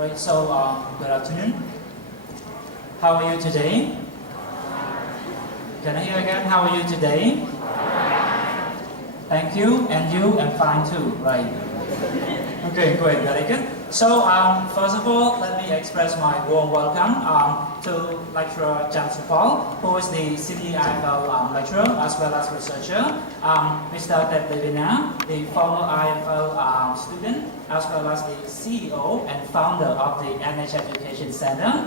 Right, so good afternoon. How are you today? Can I hear again? How are you today? Thank you, and you, and fine too, right? Okay, great, very good. So, first of all, let me express my warm welcome to Lecturer Sou Visal, who is the Senior IFL lecturer as well as researcher, Mr. Debate, the former IFL student, as well as the CEO and founder of the NH Education Center,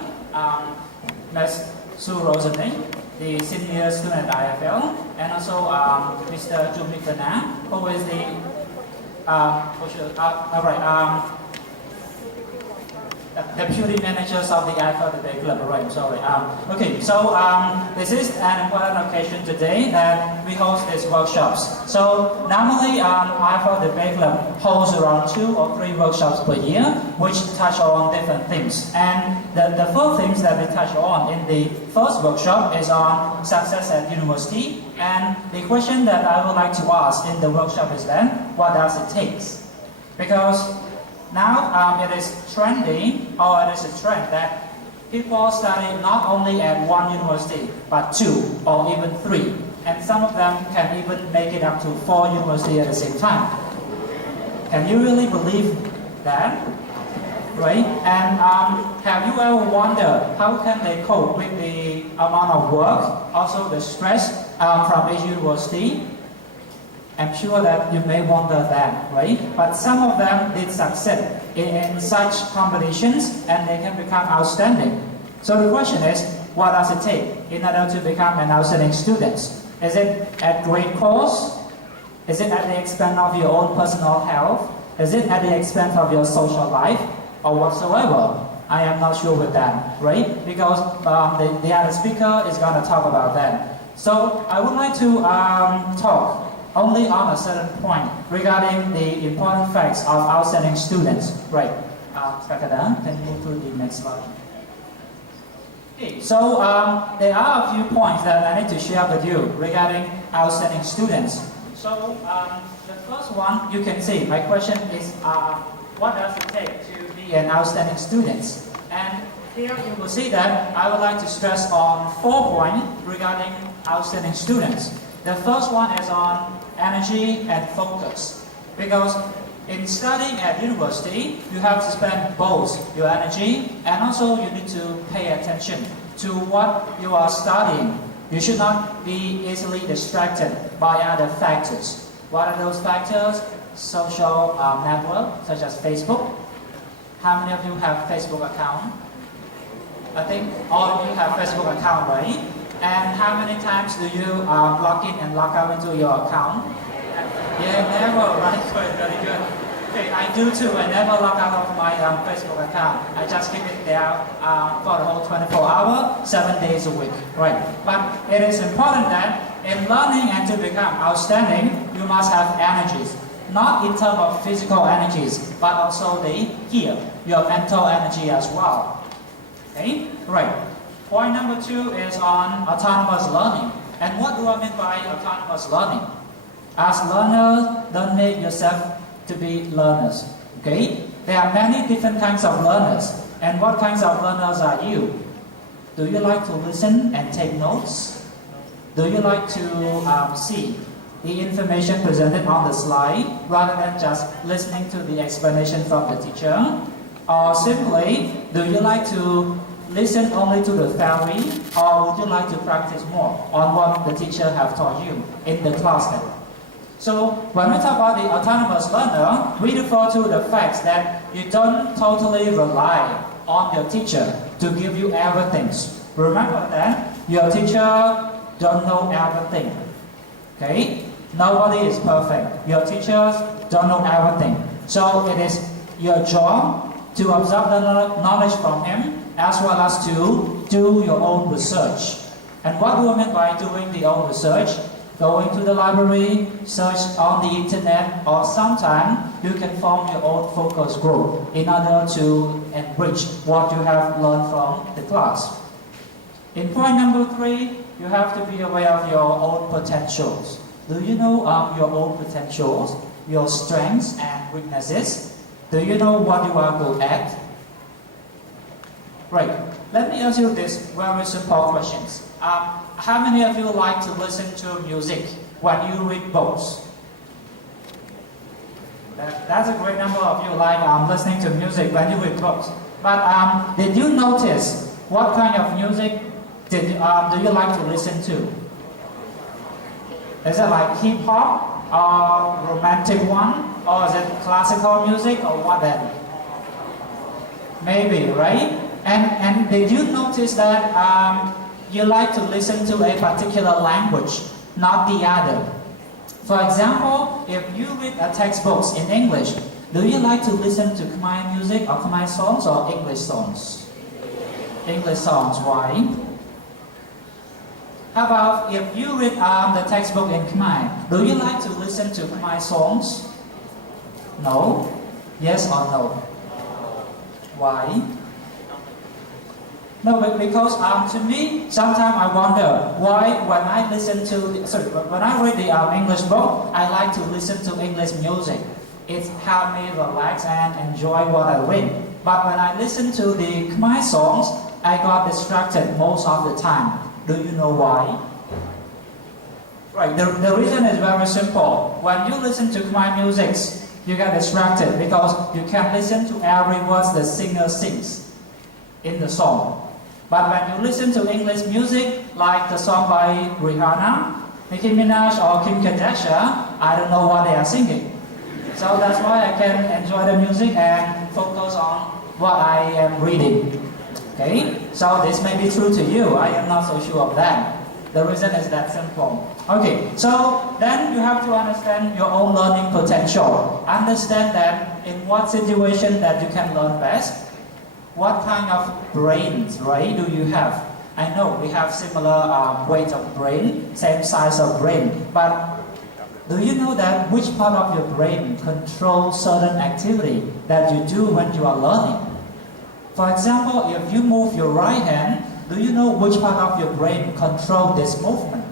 Ms. Sou Visal, the senior student at IFL, and also Mr. Visal, who is the Deputy Managers of the IFL Debate Club, right? Sorry. Okay, so this is an important occasion today that we host these workshops. So normally, IFL Debate Club holds around 2 or 3 workshops per year, which touch on different themes. And the 4 themes that we touch on in the first workshop is on success at university. And the question that I would like to ask in the workshop is then, what does it take? Because now it is trendy, or it is a trend that people study not only at one university, but 2 or even 3. And some of them can even make it up to 4 universities at the same time. Can you really believe that? Right? And have you ever wondered how can they cope with the amount of work, also the stress from each university? I'm sure that you may wonder that, right? But some of them did succeed in such competitions and they can become outstanding. So the question is, what does it take in order to become an outstanding student? Is it at great cost? Is it at the expense of your own personal health? Is it at the expense of your social life? Or whatsoever? I am not sure with that, right? Because the other speaker is going to talk about that. So I would like to talk only on a certain point regarding the important facts of outstanding students. Right. Sotheara, can you move to the next slide? Okay, so there are a few points that I need to share with you regarding outstanding students. So the first one, you can see, my question is, what does it take to be an outstanding student? And here you will see that I would like to stress on 4 points regarding outstanding students. The first one is on energy and focus. Because in studying at university, you have to spend both your energy and also you need to pay attention to what you are studying. You should not be easily distracted by other factors. What are those factors? Social network, such as Facebook. How many of you have Facebook account? I think all of you have Facebook account, right? And how many times do you log in and log out into your account? Yeah, never, right? Very good. Okay, I do too. I never log out of my Facebook account. I just keep it there for the whole 24 hours, 7 days a week, right? But it is important that in learning and to become outstanding, you must have energies. Not in terms of physical energies, but also your mental energy as well. Okay, right. Point number 2 is on autonomous learning. And what do I mean by autonomous learning? As learners, don't make yourself to be learners. Okay? There are many different kinds of learners. And what kinds of learners are you? Do you like to listen and take notes? Do you like to see the information presented on the slide rather than just listening to the explanation from the teacher? Or simply, do you like to listen only to the theory, or would you like to practice more on what the teacher have taught you in the class then? So when we talk about the autonomous learner, we refer to the fact that you don't totally rely on your teacher to give you everything. Remember that your teacher don't know everything. Okay? Nobody is perfect. Your teachers don't know everything. So it is your job to absorb the knowledge from him, as well as to do your own research. And what do I mean by doing the own research? Going to the library, search on the internet, or sometimes you can form your own focus group in order to enrich what you have learned from the class. In point number 3, you have to be aware of your own potentials. Do you know your own potentials, your strengths and weaknesses? Do you know what you are good at? Right. Let me ask you this very simple questions. How many of you like to listen to music when you read books? That's a great number of you like listening to music when you read books. But did you notice what kind of music do you like to listen to? Is it like hip hop or romantic one, or is it classical music, or what then? Maybe, right? And did you notice that you like to listen to a particular language, not the other? For example, if you read a textbooks in English, do you like to listen to Khmer music or Khmer songs or English songs? English songs, why? How about if you read the textbook in Khmer, do you like to listen to Khmer songs? No? Yes or no? Why? No, but because to me, sometimes I wonder why when I read the English book, I like to listen to English music. It helps me relax and enjoy what I read. But when I listen to the Khmer songs, I got distracted most of the time. Do you know why? Right, the reason is very simple. When you listen to Khmer music, you get distracted because you can listen to every word the singer sings in the song. But when you listen to English music, like the song by Rihanna, Nicki Minaj or Kim Kardashian, I don't know what they are singing. So that's why I can enjoy the music and focus on what I am reading. Okay, so this may be true to you. I am not so sure of that. The reason is that simple. Okay, so then you have to understand your own learning potential. Understand that in what situation that you can learn best. What kind of brains, right, do you have? I know we have similar weight of brain, same size of brain, but do you know that which part of your brain controls certain activity that you do when you are learning? For example, if you move your right hand, do you know which part of your brain controls this movement?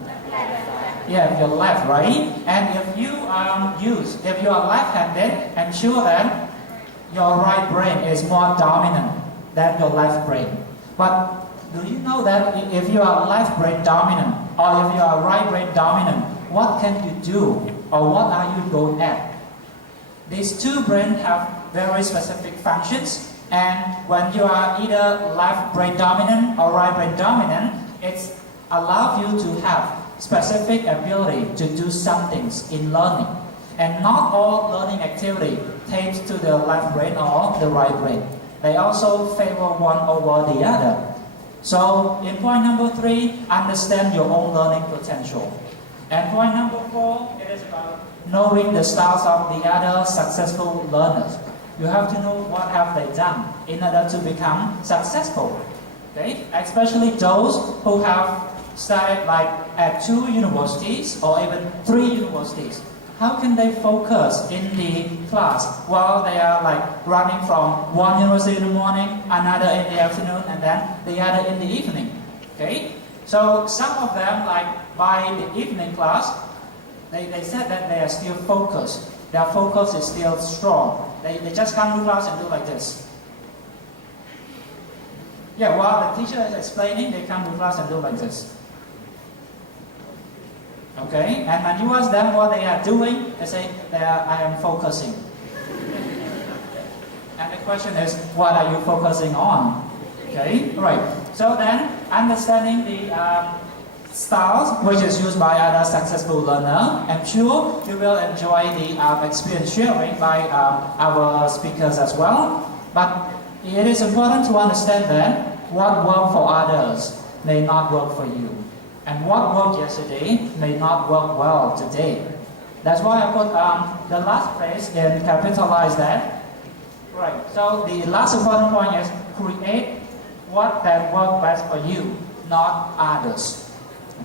Yeah, your left, right? And if you if you are left-handed, I'm sure that your right brain is more dominant than your left brain. But do you know that if you are left brain dominant or if you are right brain dominant, what can you do or what are you good at? These two brains have very specific functions, and when you are either left brain dominant or right brain dominant, it allows you to have specific ability to do some things in learning. And not all learning activity takes to the left brain or the right brain. They also favor one over the other. So in point number 3, understand your own learning potential. And point number 4, it is about knowing the styles of the other successful learners. You have to know what have they done in order to become successful. Okay? Especially those who have studied like at 2 universities or even 3 universities. How can they focus in the class while they are like running from one university in the morning, another in the afternoon, and then the other in the evening? Okay? So some of them, like by the evening class, they said that they are still focused. Their focus is still strong. They just come to class and do like this. Yeah, while the teacher is explaining, they come to class and do like this. Okay, and when you ask them what they are doing, they say, I am focusing. And the question is, what are you focusing on? Okay, right. So then, understanding the styles which is used by other successful learners, I'm sure you will enjoy the experience sharing by our speakers as well. But it is important to understand that what worked for others may not work for you. And what worked yesterday may not work well today. That's why I put the last phrase and capitalize that. Right, so the last important point is create what that works best for you, not others.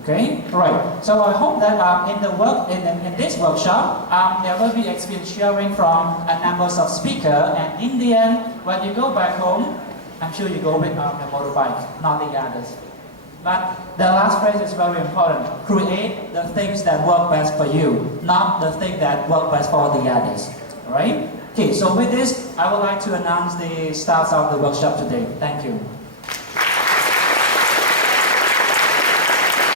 Okay, right. So I hope that in this workshop, there will be experience sharing from a number of speakers, and in the end, when you go back home, I'm sure you go with the motorbike, not the others. But the last phrase is very important. Create the things that work best for you, not the thing that work best for the others. Alright? Okay, so with this, I would like to announce the start of the workshop today. Thank you.